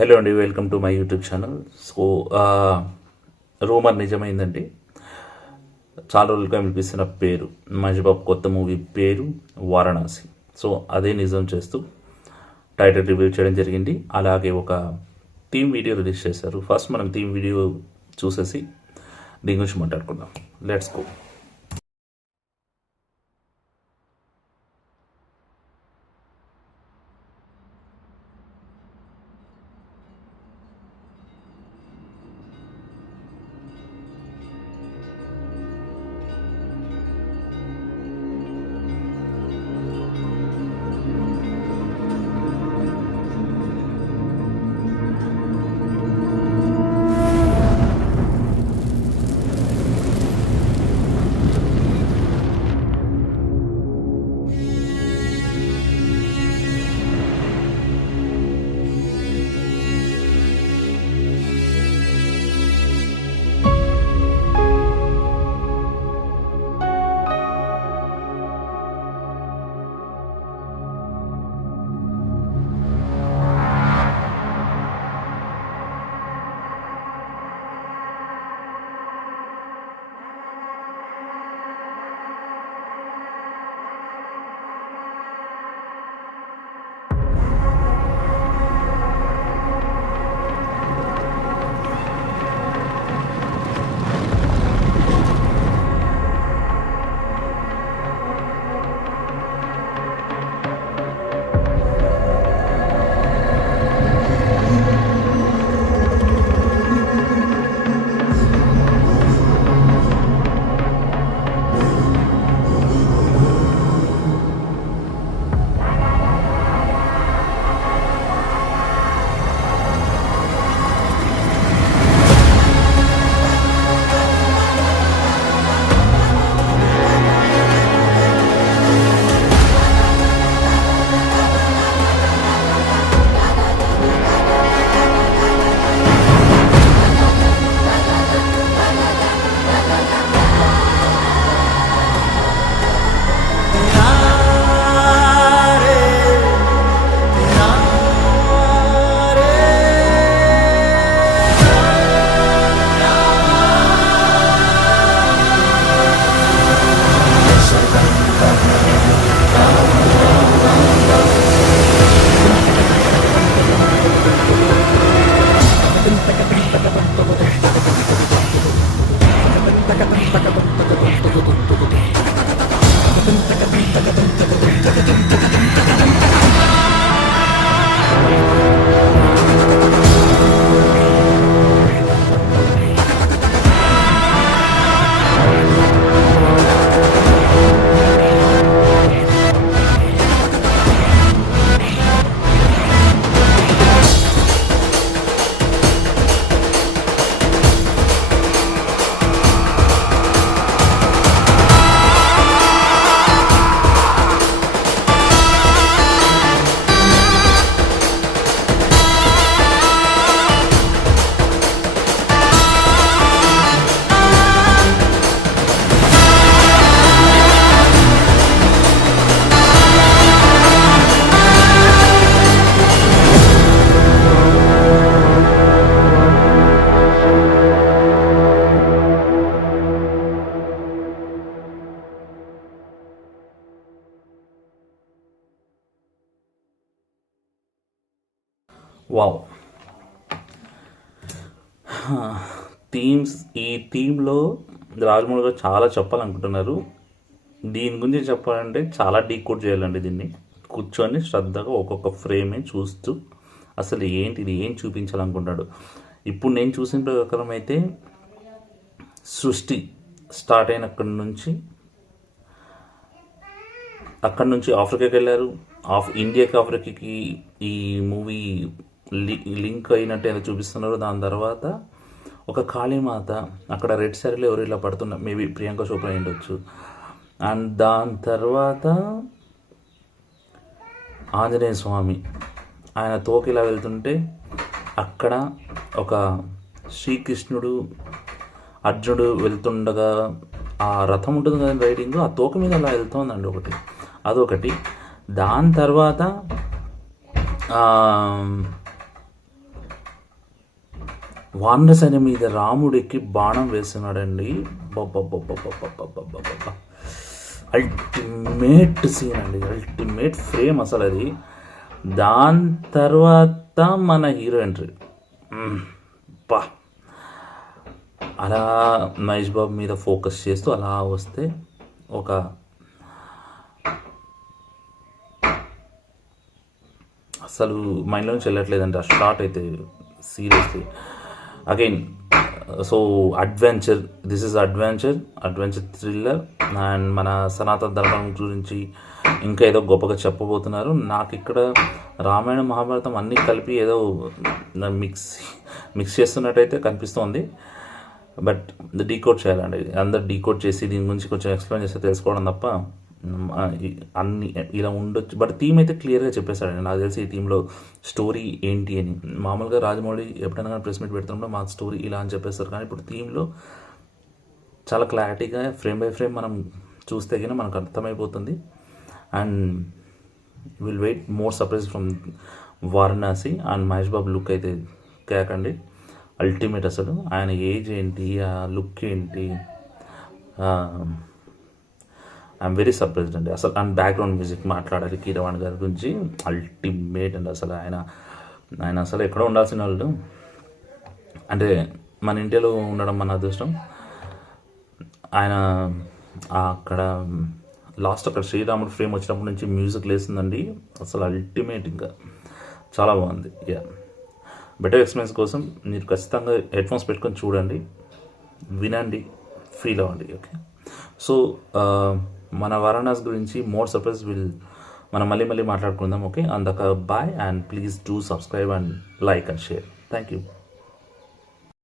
Hello అండి, welcome to my YouTube channel. So rumour నిజమైందండి. చాలా రోజులుగా వినిపిస్తున్న పేరు మహేష్ బాబు కొత్త మూవీ పేరు వారణాసి. సో అదే నిజం చేస్తూ టైటిల్ రివ్యూ చేయడం జరిగింది. అలాగే ఒక థీమ్ వీడియో రిలీజ్ చేశారు. ఫస్ట్ మనం థీమ్ వీడియో చూసేసి దీని గురించి మాట్లాడుకుందాం. Let's go. వావ్, ఈ థీమ్లో రాజమౌళి గారు చాలా చెప్పాలనుకుంటున్నారు. దీని గురించి చెప్పాలంటే చాలా డీకోడ్ చేయాలండి. దీన్ని కూర్చొని శ్రద్ధగా ఒక్కొక్క ఫ్రేమే చూస్తూ అసలు ఏంటి, ఇది ఏం చూపించాలనుకుంటాడు. ఇప్పుడు నేను చూసిన ప్రకారం అయితే సృష్టి స్టార్ట్ అయినక్కడి నుంచి ఆఫ్రికాకి వెళ్ళారు. ఇండియాకి ఆఫ్రికాకి ఈ మూవీ లింక్ అయినట్టు చూపిస్తున్నారు. దాని తర్వాత ఒక కాళీమాత, అక్కడ రెడ్ శారీలో ఎవరు ఇలా పడుతున్నారు, మేబీ ప్రియాంక చోప్రా ఉండొచ్చు. అండ్ దాని తర్వాత ఆంజనేయ స్వామి, ఆయన తోక ఇలా వెళ్తుంటే అక్కడ ఒక శ్రీకృష్ణుడు అర్జునుడు వెళ్తుండగా ఆ రథం ఉంటుంది కదా రైడింగ్, ఆ తోక మీద అలా వెళ్తుందండి అదొకటి. దాని తర్వాత వానరసేన మీద రాముడికి బాణం వేస్తున్నాడండి. అల్టిమేట్ సీన్ అండి, అల్టిమేట్ ఫ్రేమ్ అసలు అది. దాని తర్వాత మన హీరో ఎంట్రీ. బా, అలా మహేష్ బాబు మీద ఫోకస్ చేస్తూ అలా వస్తే ఒక అసలు మైండ్లో నుంచి వెళ్ళట్లేదండి ఆ షార్ట్ అయితే, seriously. Again so adventure, this is adventure thriller. And మన సనాతన ధర్మం గురించి ఇంకా ఏదో గొప్పగా చెప్పబోతున్నారు. నాకు ఇక్కడ రామాయణ మహాభారతం అన్నీ కలిపి ఏదో మిక్స్ చేస్తున్నట్టయితే కనిపిస్తోంది. బట్ డీకోడ్ చేయాలండి, అందరు డీకోడ్ చేసి దీని గురించి కొంచెం ఎక్స్ప్లెయిన్ చేస్తే తెలుసుకోవడం తప్ప అన్ని ఇలా ఉండొచ్చు. బట్ థీమ్ అయితే క్లియర్గా చెప్పేశాడండి. నాకు తెలిసి ఈ థీమ్లో స్టోరీ ఏంటి అని. మామూలుగా రాజమౌళి ఎప్పుడైనా కానీ ప్రెస్ మీట్ పెడుతున్నప్పుడు మా స్టోరీ ఇలా అని చెప్పేస్తారు, కానీ ఇప్పుడు థీమ్లో చాలా క్లారిటీగా ఫ్రేమ్ బై ఫ్రేమ్ మనం చూస్తే కానీ మనకు అర్థమైపోతుంది. And will wait more surprise from Varanasi. And Mahesh Babu look అయితే కేకండి, అల్టిమేట్. అసలు ఆయన ఏజ్ ఏంటి, ఆ లుక్ ఏంటి, ఐఎమ్ వెరీ సర్ప్రైజ్డ్ అండి అసలు. అండ్ బ్యాక్గ్రౌండ్ మ్యూజిక్ మాట్లాడాలి కీరవాణి గారి గురించి, అల్టిమేట్ అండి అసలు. ఆయన అసలు ఎక్కడో ఉండాల్సిన వాళ్ళు, అంటే మన ఇండియాలో ఉండడం మన అదృష్టం. ఆయన అక్కడ లాస్ట్ అక్కడ శ్రీరాముడు ఫ్రేమ్ వచ్చినప్పటి నుంచి మ్యూజిక్ లేస్తుందండి అసలు, అల్టిమేట్. ఇంకా చాలా బాగుంది. బెటర్ ఎక్స్పీరియన్స్ కోసం మీరు ఖచ్చితంగా హెడ్ఫోన్స్ పెట్టుకొని చూడండి, వినండి, ఫీల్ అవ్వండి. ఓకే, సో మన వారణాసి గురించి మోర్ సర్ప్రైజ్ మనం మళ్ళీ మాట్లాడుకుందాం. ఓకే, అందాక bye, and please do subscribe and like and share. Thank you.